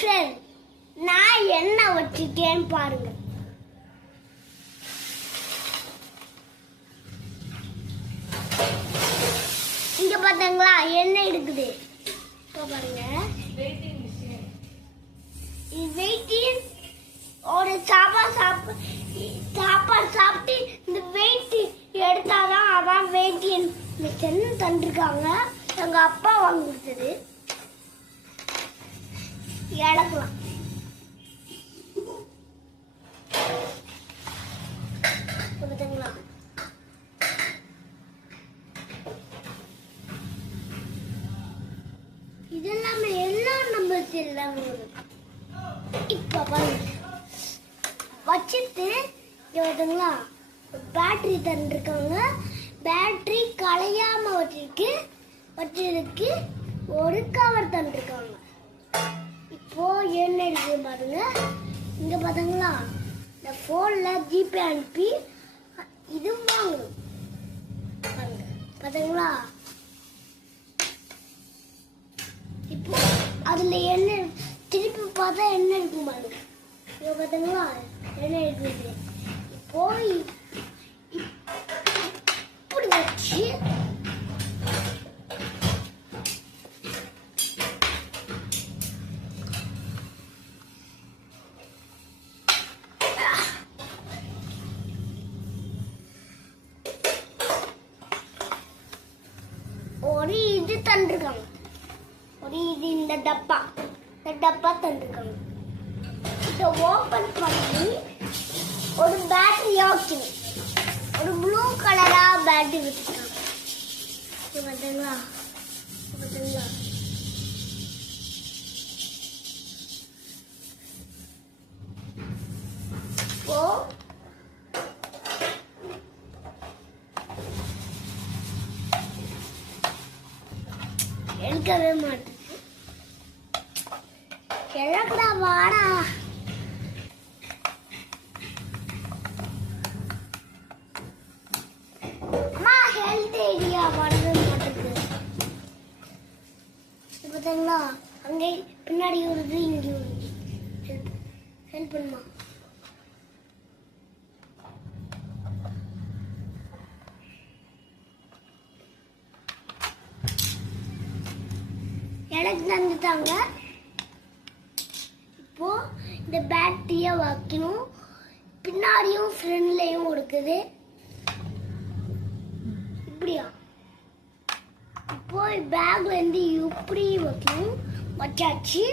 Friend, நான் என்ன வச்சுட்டேன்னு பாருங்க. இங்க பாத்தீங்களா என்ன இருக்குது? இப்ப பாருங்க, வெயிட்டிங் ஒரு சாப்பாடு சாப்பிட்டு இந்த வெயிட் எடுத்தாதான் அதான் வெயிட்டிங் மிஷின் தந்துருக்காங்க. எங்க அப்பா வாங்கி கொடுத்தது. இழக்கலாம் பார்த்தீங்களா? இதெல்லாம் எல்லாம் நம்ம இப்ப பாருங்க வச்சுட்டு பார்த்தீங்களா, பேட்டரி தந்துருக்காங்க. பேட்டரி கலையாம வச்சிருக்கு ஒரு கவர் தந்துருக்காங்க. இப்போ என்ன இருக்கு பாருங்க, இங்க பாத்தீங்களா, இந்த போன்ல ஜிபே அனுப்பி இது வாங்கணும் பாருங்க. பாத்தீங்களா, இப்போ அதுல என்ன திருப்பி பார்த்தா என்ன இருக்கும் பாருங்க. இங்க பாத்தீங்களா என்ன இருக்குது? இப்போ இப்படி வச்சு ஒரு இது தந்துருக்காங்க. ஒரு இது இந்த டப்பா தந்துருக்காங்க. இதை ஓபன் பண்ணி ஒரு பேட்டரி ஆக்கணும். ஒரு ப்ளூ கலரா பேட்டரி வச்சுருக்காங்க. பார்த்தீங்களா? இப்போ எடுக்கவே மாட்டேன். கிழக்குடா வாடா. அம்மா ஹெல்த் ஐடியா வரவே மாட்டேங்குது. பார்த்தீங்களா, அங்கே பின்னாடி வருது, இங்கே வருது. ஹெல்ப் பண்ணுமா? எனக்கு தந்துட்டாங்க. இப்போ இந்த பேட்டரியை வைக்கணும். பின்னாடியும் ஃப்ரண்ட்லையும் இருக்குது. இப்படியா? இப்போ பேக்ல இருந்து இப்படி வைக்கணும். வச்சாச்சு.